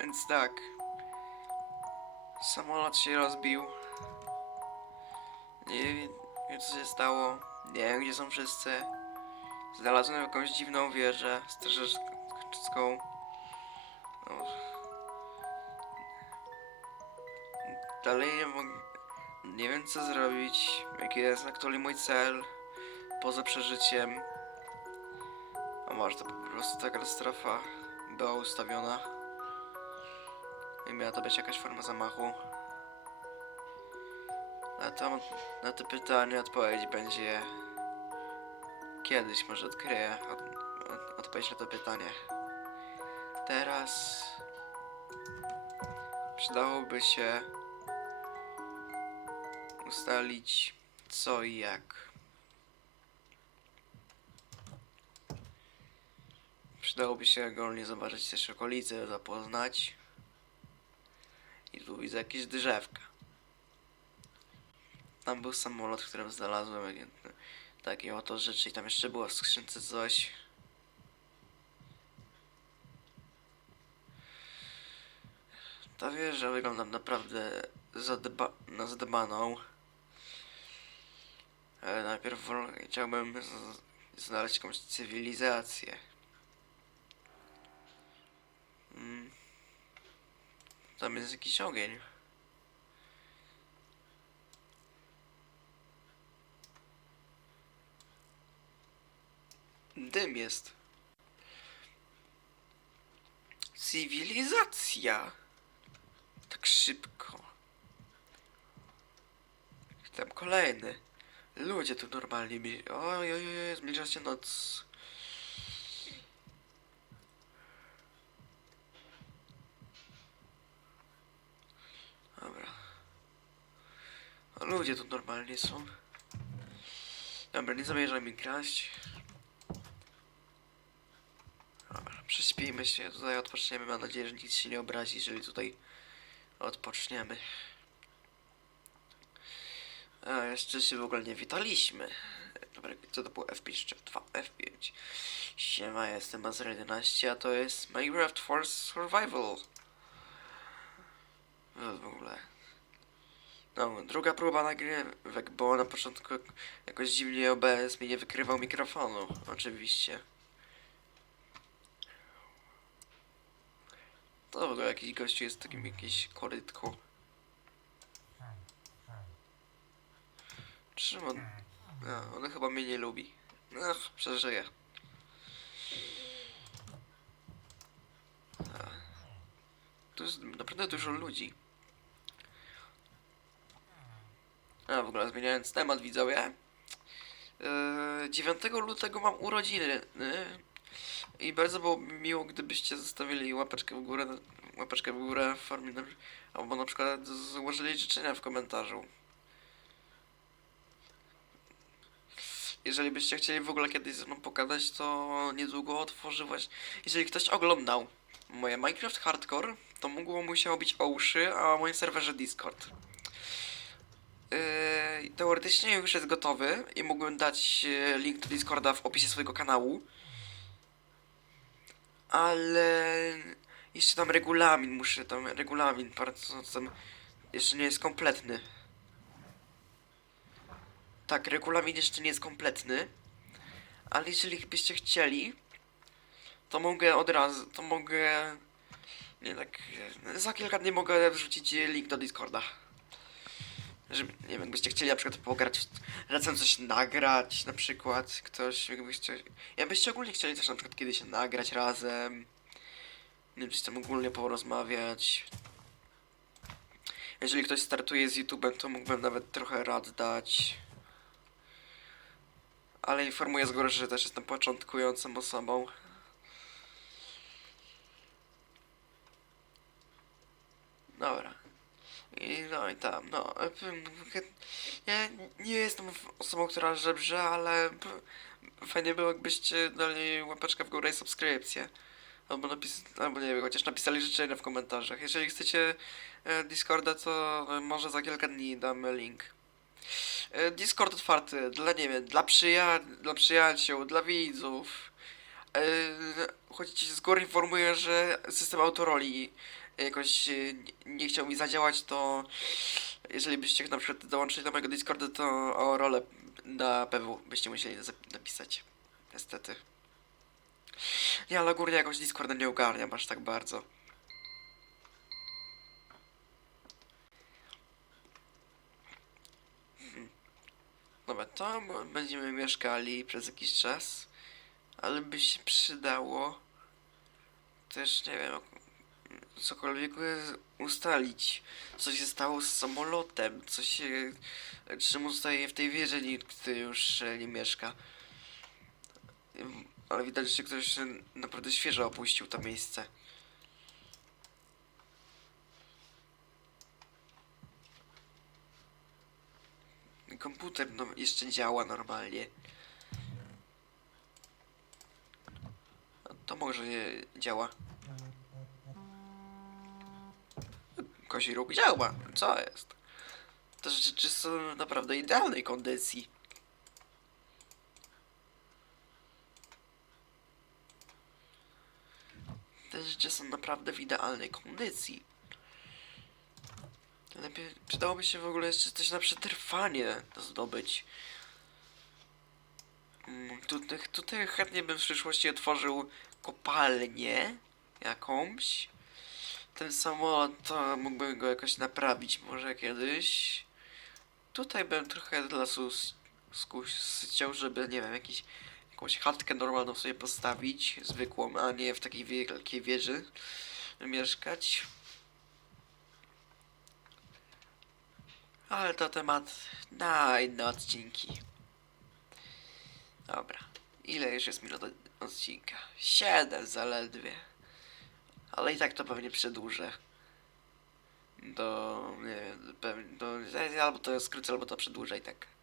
Więc tak. Samolot się rozbił. Nie wiem co się stało. Nie wiem gdzie są wszyscy. Znalazłem jakąś dziwną wieżę strażacką. No. Dalej nie mogę. Nie wiem co zrobić. Jaki jest aktualnie mój cel. Poza przeżyciem. A może to po prostu ta katastrofa była ustawiona. I miała to być jakaś forma zamachu. Na, to, na te pytanie odpowiedź będzie kiedyś, może odkryję od, od, odpowiedź na to pytanie. Teraz przydałoby się ustalić co i jak. Przydałoby się ogólnie zobaczyć też okolice, zapoznać. I tu widzę jakieś drzewka. Tam był samolot, w którym znalazłem takie oto rzeczy i tam jeszcze było w skrzynce coś. Ta wieża wygląda naprawdę zadba na zadbaną. Ale najpierw chciałbym znaleźć jakąś cywilizację. Tam jest jakiś ogień. Dym jest. Cywilizacja. Tak szybko. Tam kolejny. Ludzie tu normalnie mi... Oj, oj, oj, zbliża się noc. Dobra. A ludzie tu normalnie są. Dobra, nie zamierzam mi kraść. Dobra, prześpijmy się, tutaj odpoczniemy. Mam nadzieję, że nikt się nie obrazi, jeżeli tutaj odpoczniemy. A, jeszcze się w ogóle nie witaliśmy. Dobra, co to było F5 czy F2? F5. Siema, jestem Mazer 11, a to jest Minecraft Force Survival. No, w ogóle. No, druga próba nagrywek, bo na początku jakoś dziwnie OBS mi nie wykrywał mikrofonu, oczywiście. To w ogóle jakiś gościu jest w takim jakimś korytku. Czym on... No, on chyba mnie nie lubi. Ach, przeżyję. A. Tu jest naprawdę dużo ludzi. A, w ogóle zmieniając temat, widzowie. Yy, 9 lutego mam urodziny. Yy, I bardzo byłoby miło, gdybyście zostawili łapeczkę w górę, łapeczkę w górę w formie, albo na przykład złożyli życzenia w komentarzu. Jeżeli byście chcieli w ogóle kiedyś ze mną pogadać, to niedługo otworzę właśnie. Jeżeli ktoś oglądał moje Minecraft Hardcore, to mogło mu się obić o uszy, a moim serwerze Discord. Yy, teoretycznie już jest gotowy i mógłbym dać yy, link do Discorda w opisie swojego kanału. Ale jeszcze tam regulamin muszę, tam regulamin bardzo tam jeszcze nie jest kompletny. Tak, regulamin jeszcze nie jest kompletny. Ale jeżeli byście chcieli, to mogę od razu, to mogę... Nie tak, za kilka dni mogę wrzucić link do Discorda. Żeby, nie wiem, jakbyście chcieli na przykład pograć, razem coś nagrać, na przykład, ktoś, jakbyście, jakbyście ogólnie chcieli też na przykład kiedyś nagrać razem, nie wiem, tam ogólnie porozmawiać. Jeżeli ktoś startuje z YouTube'em, to mógłbym nawet trochę rad dać. Ale informuję z góry, że też jestem początkującą osobą. Dobra. I no i tam, no. Ja nie jestem osobą, która żebrze, ale fajnie było, jakbyście dali łapeczkę w górę i subskrypcję. Albo, napis albo nie wiem, chociaż napisali życzenia w komentarzach. Jeżeli chcecie e, Discorda, to e, może za kilka dni damy link. E, Discord otwarty dla, nie wiem, dla, przyja dla przyjaciół, dla widzów. E, choć z góry informuję, że system autoroli jakoś y, nie- chciał mi zadziałać, to jeżeli byście na przykład dołączyli do mojego Discorda, to o rolę na PW byście musieli napisać. Niestety. Nie, ale ogólnie jakoś Discorda nie ogarniam aż tak bardzo. Hmm. Dobra, to będziemy mieszkali przez jakiś czas, ale by się przydało też, nie wiem, cokolwiek ustalić. Co się stało z samolotem? Co się... Czemu staje w tej wieży nikt już e, nie mieszka? Ale widać, że ktoś e, naprawdę świeżo opuścił to miejsce. Komputer no, jeszcze działa normalnie. To może nie działa. Kozi róg działa. Co jest? Te rzeczy są naprawdę idealnej kondycji. Te rzeczy są naprawdę w idealnej kondycji. Lepiej, przydałoby się w ogóle jeszcze coś na przetrwanie zdobyć. Mm, Tutaj, tutaj chętnie bym w przyszłości otworzył kopalnię jakąś. Ten samolot to mógłbym go jakoś naprawić może kiedyś. Tutaj bym trochę dla sus skus- chciał, żeby nie wiem, jakiś, jakąś chatkę normalną sobie postawić, zwykłą, a nie w takiej wielkiej wieży mieszkać. Ale to temat na inne odcinki. Dobra. Ile już jest minut od- odcinka? Siedem zaledwie. Ale i tak to pewnie przedłużę. Do, nie wiem, do, albo to skrócę, albo to przedłużę i tak.